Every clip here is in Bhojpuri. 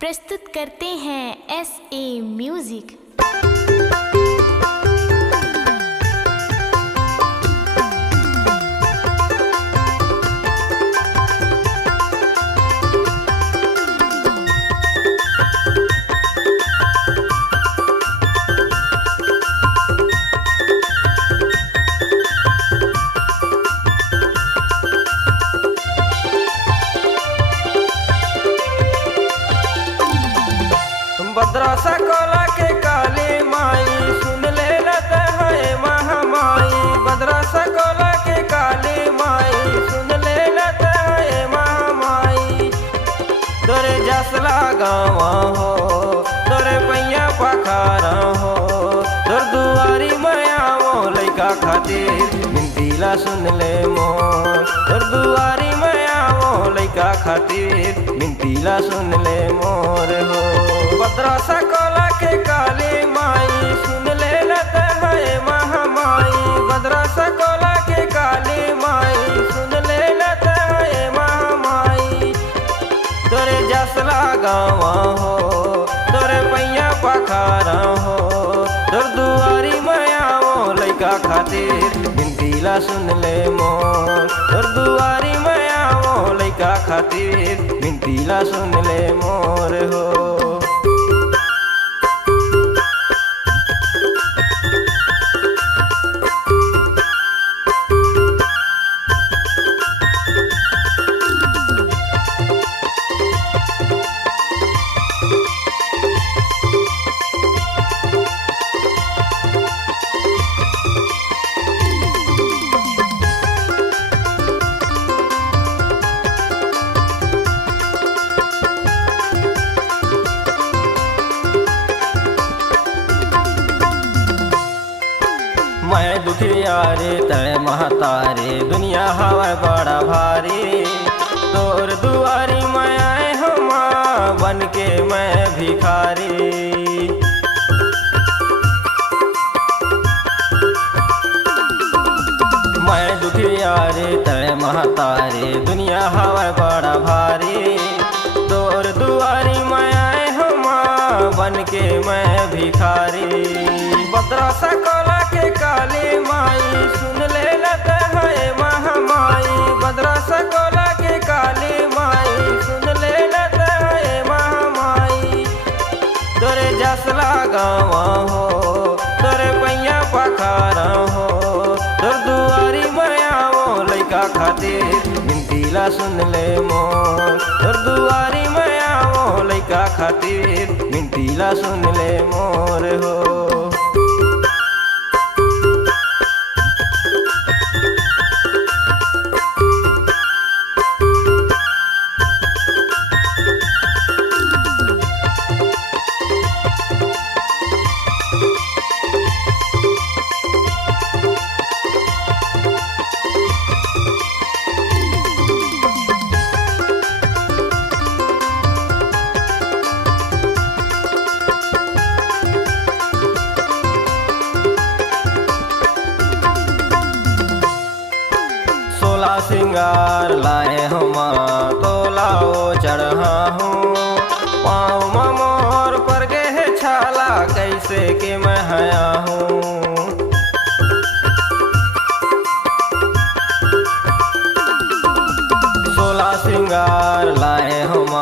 प्रस्तुत करते हैं SA म्यूजिक। भद्रासा कोला के काली माई सुन ले लत है महामाई। भद्रासा कोला के काली माई सुन ले लत है महामाई। तोरे जसला गावा हो तोरे पैया पखारा हो तोर दुआरी माया वो लैका खातिर बिनतीला सुन ले मोर। तोर दुआरी माया वो लैका खातिर बिनतीला सुन ले मोर हो। भद्रासा कोला के काली माई सुन ले लत है महामाई। भद्रासा कोला के काली माई सुन ले लत है महामाई। तोरे जसला गावा हो तोरे पैया पखारा हो तोर दुआरी माया वो लैका खातिर बिनतीला सुन ले मोर। तोर दुआरी माया वो लैका खातिर बिनतीला सुन ले मोर हो। मैं दुखिया रे तय महतारे दुनिया हवा बड़ा भारी। तोर दुआरी मैं आए हम बन के मैं भिखारी। मैं दुखिया रे तय महतारे दुनिया हवा बड़ा भारी। तोर दुआरी मैं आए हम बन के मैं भिखारी। भद्रासा कोला के काली माई सुन ले लत है महामाई। भद्रासा कोला के काली माई सुन ले लत है महामाई। तोरे जसला गावा हो तोरे पैया पखारा हो तोर दुआरी माया वो लैका खातिर बिनतीला सुन ले मोर। तोर दुआरी माया वो लैका खातिर बिनतीला सुन ले मोर हो। सोला सिंगार लाए हम तोला ओ चढ़ा हूँ। पाँव मोर पर गए छाला कैसे के मैं हया हूँ। सोला सिंगार लाए हम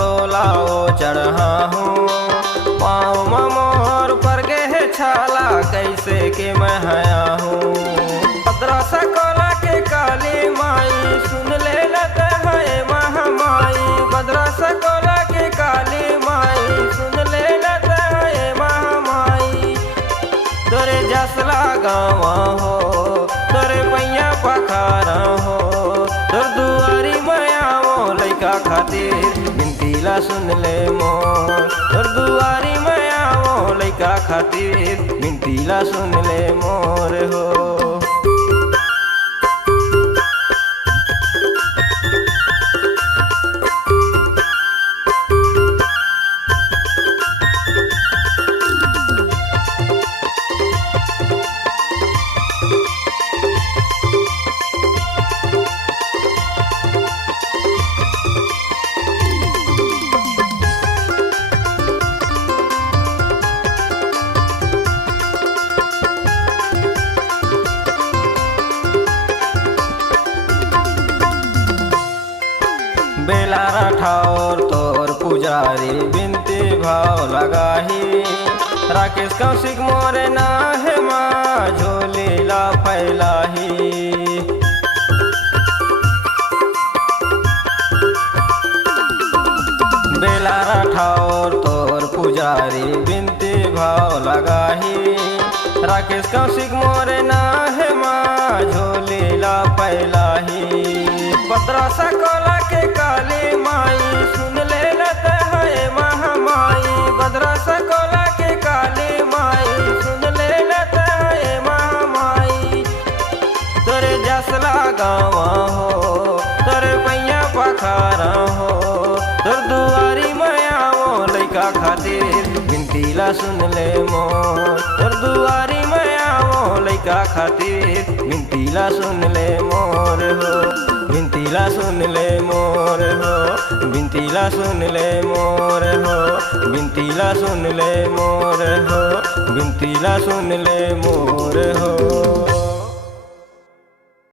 तोला ओ चढ़ा हूँ। पाँव मोर पर गए छाला कैसे के मैं हया हूँ। भद्रासा कोला के काली माई सुन ले लत है महामाई। भद्रासा कोला के काली माई सुन ले लत है महामाई। तोरे जसला गावा हो तोरे पैया पखारा हो तोर दुआरी माया वो लैका खातिर बिनतीला सुन ले मोर। तोर दुआरी माया वो लैका खातिर बिनतीला सुन ले मोर हो। पुजारी बिनती भाव लगाही। राकेश कौशिक मोरे ना है माँ झोली ला फैलाही। बेला राठौर तोर पुजारी बिनती भाव लगाही। राकेश कौशिक मोरे ना है माँ झोली ला फैलाही। बदरा सकोला के काली माई सुन ले लत है महामाई। बदरा सकोला के काली माई सुन ले लत है महामाई। तोरे जसला गावा हो तोरे पैया पखारा हो। तोर दुआरी मायाओ लइका खातिर बिनती ला सुन ले मोर। तोर दुआरी मायाओ लइका खातिर बिनती ला सुन ले मोर हो। बिनती ला सुन ले मोर हो। बिनती ला सुन ले मोर हो। बिनती ला सुन ले मोर हो। बिनती ला सुन ले मोर हो।